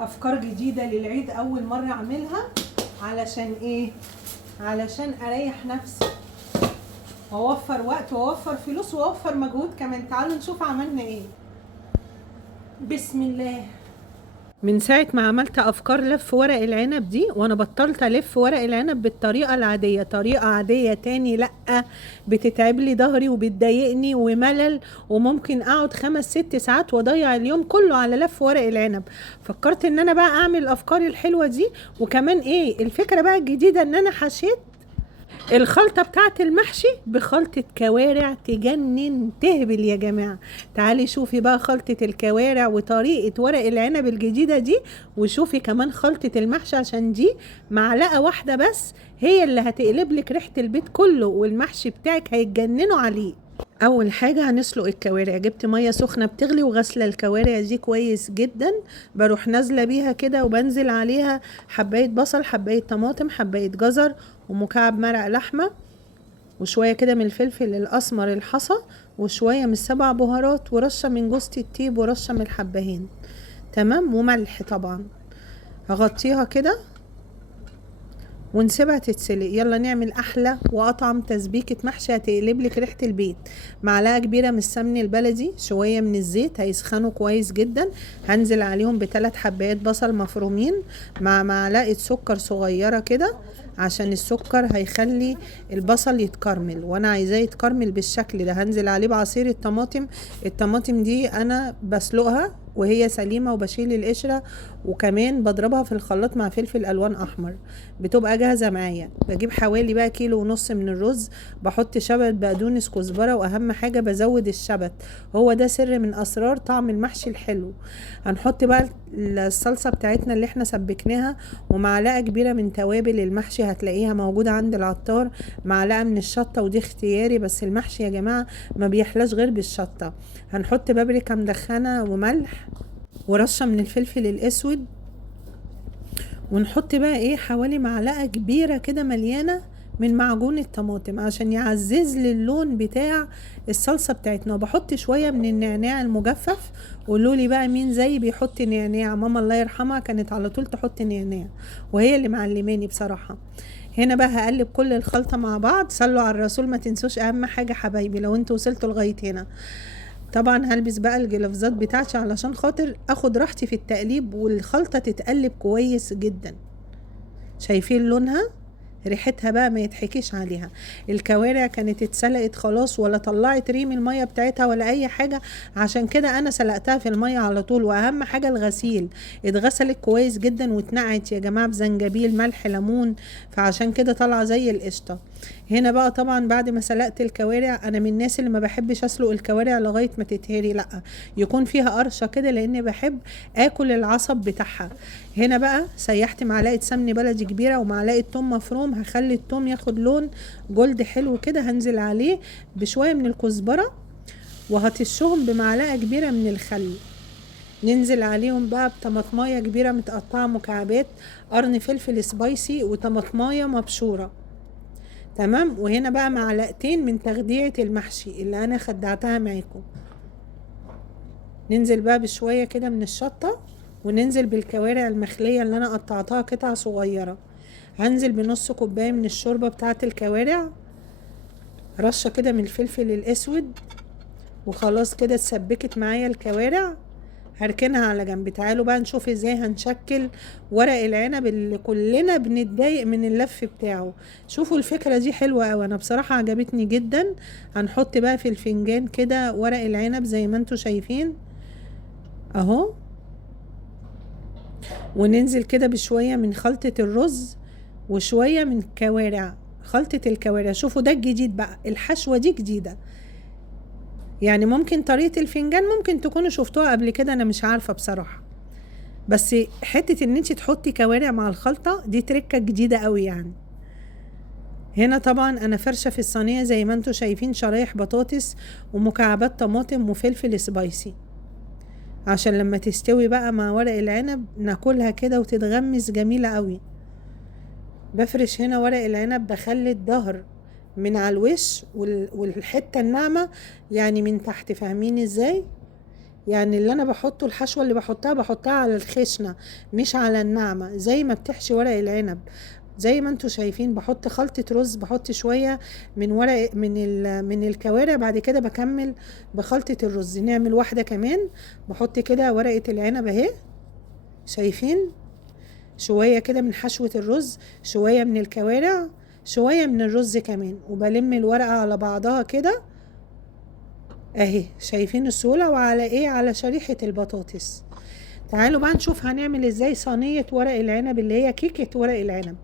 افكار جديدة للعيد اول مرة اعملها. علشان ايه؟ علشان اريح نفسي واوفر وقت واوفر فلوس واوفر مجهود كمان. تعالوا نشوف عملنا ايه. بسم الله. من ساعة ما عملت أفكار لف ورق العنب دي وأنا بطلت ألف ورق العنب بالطريقة العادية، طريقة عادية تاني لأ، بتتعب لي ظهري وبتضايقني وملل، وممكن أقعد 5-6 ساعات وأضيع اليوم كله على لف ورق العنب. فكرت إن أنا بقى أعمل الأفكار الحلوة دي. وكمان إيه الفكرة بقى الجديدة؟ إن أنا حشيت الخلطة بتاعت المحشي بخلطة كوارع تجنن تهبل يا جماعة. تعالي شوفي بقى خلطة الكوارع وطريقة ورق العنب الجديدة دي، وشوفي كمان خلطة المحشي، عشان دي معلقة واحدة بس هي اللي هتقلب لك ريحة البيت كله، والمحشي بتاعك هيتجننوا عليه. اول حاجه هنسلق الكوارع. جبت ميه سخنه بتغلي وغسله الكوارع دي كويس جدا. بروح نازله بيها كده وبنزل عليها حبايه بصل، حبايه طماطم، حبايه جزر، ومكعب مرق لحمه، وشويه كده من الفلفل الاسمر الحصى، وشويه من 7 بهارات، ورشه من جوز الطيب، ورشه من الحبهان. تمام، وملح طبعا. هغطيها كده ونسيبها تتسلق. يلا نعمل احلى واطعم تسبيكه محشي هتقلب لك ريحه البيت. معلقه كبيره من السمن البلدي، شويه من الزيت هيسخنوا كويس جدا. هنزل عليهم ب3 حبات بصل مفرومين، مع معلقه سكر صغيره كده، عشان السكر هيخلي البصل يتكرمل، وانا عايزاه يتكرمل بالشكل ده. هنزل عليه بعصير الطماطم. الطماطم دي انا بسلقها وهي سليمة وبشيل القشرة، وكمان بضربها في الخلاط مع فلفل الوان احمر، بتبقى جاهزة معايا. بجيب حوالي بقى 1.5 كيلو من الرز، بحط شبت، بقدونس، كزبرة، واهم حاجة بزود الشبت، هو ده سر من اسرار طعم المحشي الحلو. هنحط بقى الصلصة بتاعتنا اللي احنا سبكناها، ومعلقة كبيرة من توابل المحشي هتلاقيها موجودة عند العطار، معلقة من الشطة ودي اختياري، بس المحشي يا جماعة ما بيحلاش غير بالشطة. هنحط بابريكا مدخنة وملح ورشة من الفلفل الاسود، ونحط بقى ايه حوالي معلقة كبيرة كده مليانة من معجون الطماطم عشان يعزز لي اللون بتاع الصلصة بتاعتنا. وبحط شوية من النعناع المجفف. قولوا لي بقى مين زي بيحط نعناع؟ ماما الله يرحمها كانت على طول تحط نعناع، وهي اللي معلماني بصراحة. هنا بقى هقلب كل الخلطة مع بعض. صلوا على الرسول، ما تنسوش اهم حاجة حبايبي لو انتوا وصلتوا لغاية هنا. طبعا هلبس بقى الجلافزات بتاعتي علشان خاطر اخد راحتي في التقليب والخلطة تتقلب كويس جدا. شايفين لونها؟ ريحتها بقى ما يتحكيش عليها. الكوارع كانت اتسلقت خلاص، ولا طلعت ريم المية بتاعتها ولا اي حاجة، عشان كده انا سلقتها في المية على طول. واهم حاجة الغسيل، اتغسلت كويس جدا واتنقعت يا جماعة بزنجبيل، ملح، ليمون، فعشان كده طالعة زي القشطة. هنا بقى طبعا بعد ما سلقت الكوارع، انا من الناس اللي ما بحبش اسلق الكوارع لغاية ما تتهري، لا، يكون فيها قرشة كده، لاني بحب اكل العصب بتاعها. هنا بقى سيحت معلقة سمن بلدي كبيرة ومعلقة توم مفروم، هخلي التوم ياخد لون جولد حلو كده. هنزل عليه بشوية من الكزبرة، وهطشهم بمعلقة كبيرة من الخل. ننزل عليهم بقى بطماطمايه كبيرة متقطعة مكعبات، قرن فلفل سبايسي، وطماطمايه مبشورة. تمام. وهنا بقى معلقتين من تخديعة المحشي اللي انا خدعتها معاكم. ننزل بقى بشوية كده من الشطة، وننزل بالكوارع المخلية اللي انا قطعتها قطع صغيرة. هنزل بنص كوباية من الشوربة بتاعة الكوارع، رشة كده من الفلفل الاسود، وخلاص كده اتسبكت معايا الكوارع. هركنها على جنب. تعالوا بقى نشوف ازاي هنشكل ورق العنب اللي كلنا بنتضايق من اللف بتاعه. شوفوا الفكرة دي حلوة اوي، انا بصراحة عجبتني جدا. هنحط بقى في الفنجان كده ورق العنب زي ما انتوا شايفين اهو، وننزل كده بشوية من خلطة الرز وشوية من كوارع، خلطة الكوارع. شوفوا ده الجديد بقى، الحشوة دي جديدة. يعني ممكن طريقة الفنجان ممكن تكونوا شفتوها قبل كده، انا مش عارفة بصراحة، بس حتة ان انت تحطي كوارع مع الخلطة دي تركة جديدة قوي يعني. هنا طبعا انا فرشة في الصينية زي ما انتوا شايفين شرايح بطاطس ومكعبات طماطم وفلفل سبايسي، عشان لما تستوي بقى مع ورق العنب ناكلها كده وتتغمس جميلة قوي. بفرش هنا ورق العنب، بخلي الظهر من على الوش والحتة الناعمة يعني من تحت، فاهمين ازاي؟ يعني اللي انا بحطه الحشوة اللي بحطها على الخشنة مش على الناعمة، زي ما بتحشي ورق العنب. زي ما انتوا شايفين بحط خلطة رز، بحط شوية من ورق من الكوارع، بعد كده بكمل بخلطة الرز. نعمل واحدة كمان، بحط كده ورقة العنب اهي، شايفين؟ شوية كده من حشوة الرز، شوية من الكوارع، شوية من الرز كمان، وبلم الورقة على بعضها كده اهي. شايفين السهولة؟ وعلى ايه؟ على شريحة البطاطس. تعالوا بقى نشوف هنعمل ازاي صينية ورق العنب اللي هي كيكة ورق العنب.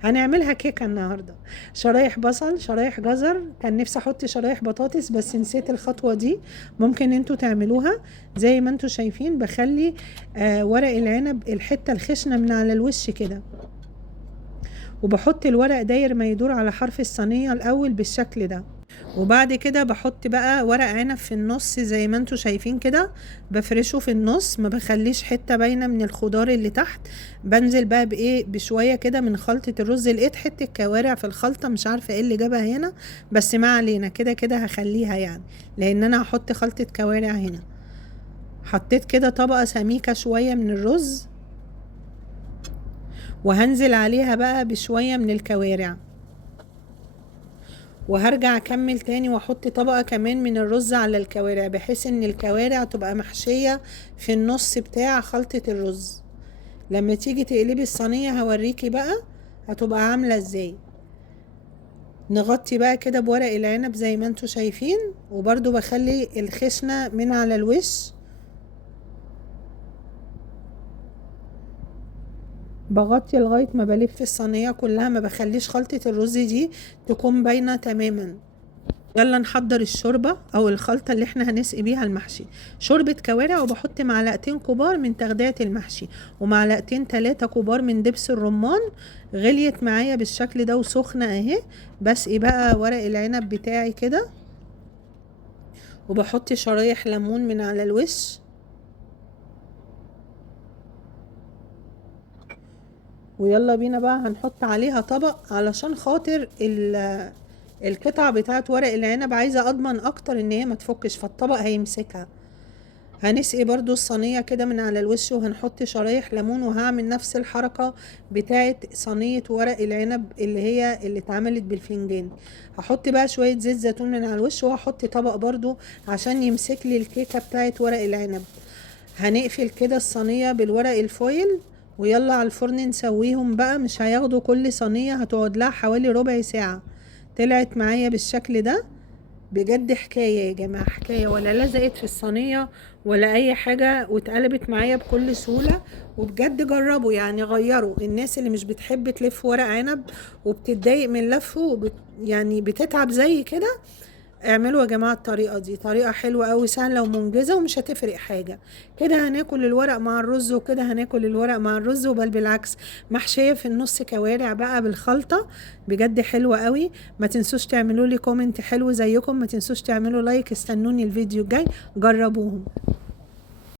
هنعملها كيكة النهاردة. شرايح بصل، شرايح جزر، كان نفسي احط شرايح بطاطس بس نسيت الخطوة دي، ممكن انتوا تعملوها. زي ما انتوا شايفين بخلي ورق العنب الحتة الخشنة من على الوش كده، وبحط الورق داير ما يدور على حرف الصينية الاول بالشكل ده. وبعد كده بحط بقى ورق عنب في النص زي ما انتوا شايفين كده، بفرشه في النص، ما بخليش حتة باينة من الخضار اللي تحت. بنزل بقى بايه؟ بشوية كده من خلطة الرز. لقيت حتة كوارع في الخلطة، مش عارفة ايه اللي جابها هنا، بس ما علينا، كده كده هخليها يعني، لان انا هحط خلطة كوارع هنا. حطيت كده طبقة سميكة شوية من الرز، وهنزل عليها بقى بشوية من الكوارع، وهرجع اكمل تاني واحط طبقة كمان من الرز على الكوارع، بحيث ان الكوارع تبقى محشية في النص بتاع خلطة الرز. لما تيجي تقلبي الصينية هوريكي بقى هتبقى عاملة ازاي. نغطي بقى كده بورق العنب زي ما انتوا شايفين، وبرضو بخلي الخشنة من على الوش، بغطي لغاية ما بلف الصينية كلها، ما بخليش خلطة الرز دي تكون باينة تماما. يلا نحضر الشوربة او الخلطة اللي احنا هنسقي بيها المحشي. شوربة كوارع، وبحط معلقتين كبار من تغذية المحشي، ومعلقتين 3 كبار من دبس الرمان. غليت معايا بالشكل ده وسخنة اهي. بسقي بقى ورق العنب بتاعي كده، وبحط شرايح ليمون من على الوش. ويلا بينا بقى هنحط عليها طبق، علشان خاطر القطع بتاعت ورق العنب عايزة اضمن اكتر ان هي ما تفكش، فالطبق هيمسكها. هنسقي برضو الصينية كده من على الوش، وهنحط شرايح ليمون، وهعمل نفس الحركة بتاعت صينية ورق العنب اللي اتعملت بالفنجان. هحط بقى شوية زيت زيتون من على الوش، وهحط طبق برضو عشان يمسك لي الكيكة بتاعت ورق العنب. هنقفل كده الصينية بالورق الفويل، ويلا على الفرن نسويهم بقى. مش هياخدوا كل صينية، هتقعد لها حوالي ربع ساعة. طلعت معايا بالشكل ده. بجد حكاية يا جماعة، حكاية، ولا لزقت في الصينية ولا اي حاجة، واتقلبت معايا بكل سهولة. وبجد جربوا يعني، غيروا. الناس اللي مش بتحب تلف ورق عنب وبتتضايق من لفه يعني بتتعب زي كده، اعملوا يا جماعة الطريقة دي. طريقة حلوة قوي، سهلة ومنجزة، ومش هتفرق حاجة. كده هناكل الورق مع الرز، وكده هناكل الورق مع الرز، وبل بالعكس محشية في النص كوارع بقى بالخلطة. بجد حلوة قوي. ما تنسوش تعملوا لي كومنت حلو زيكم، ما تنسوش تعملوا لايك. استنوني الفيديو الجاي، جربوهم.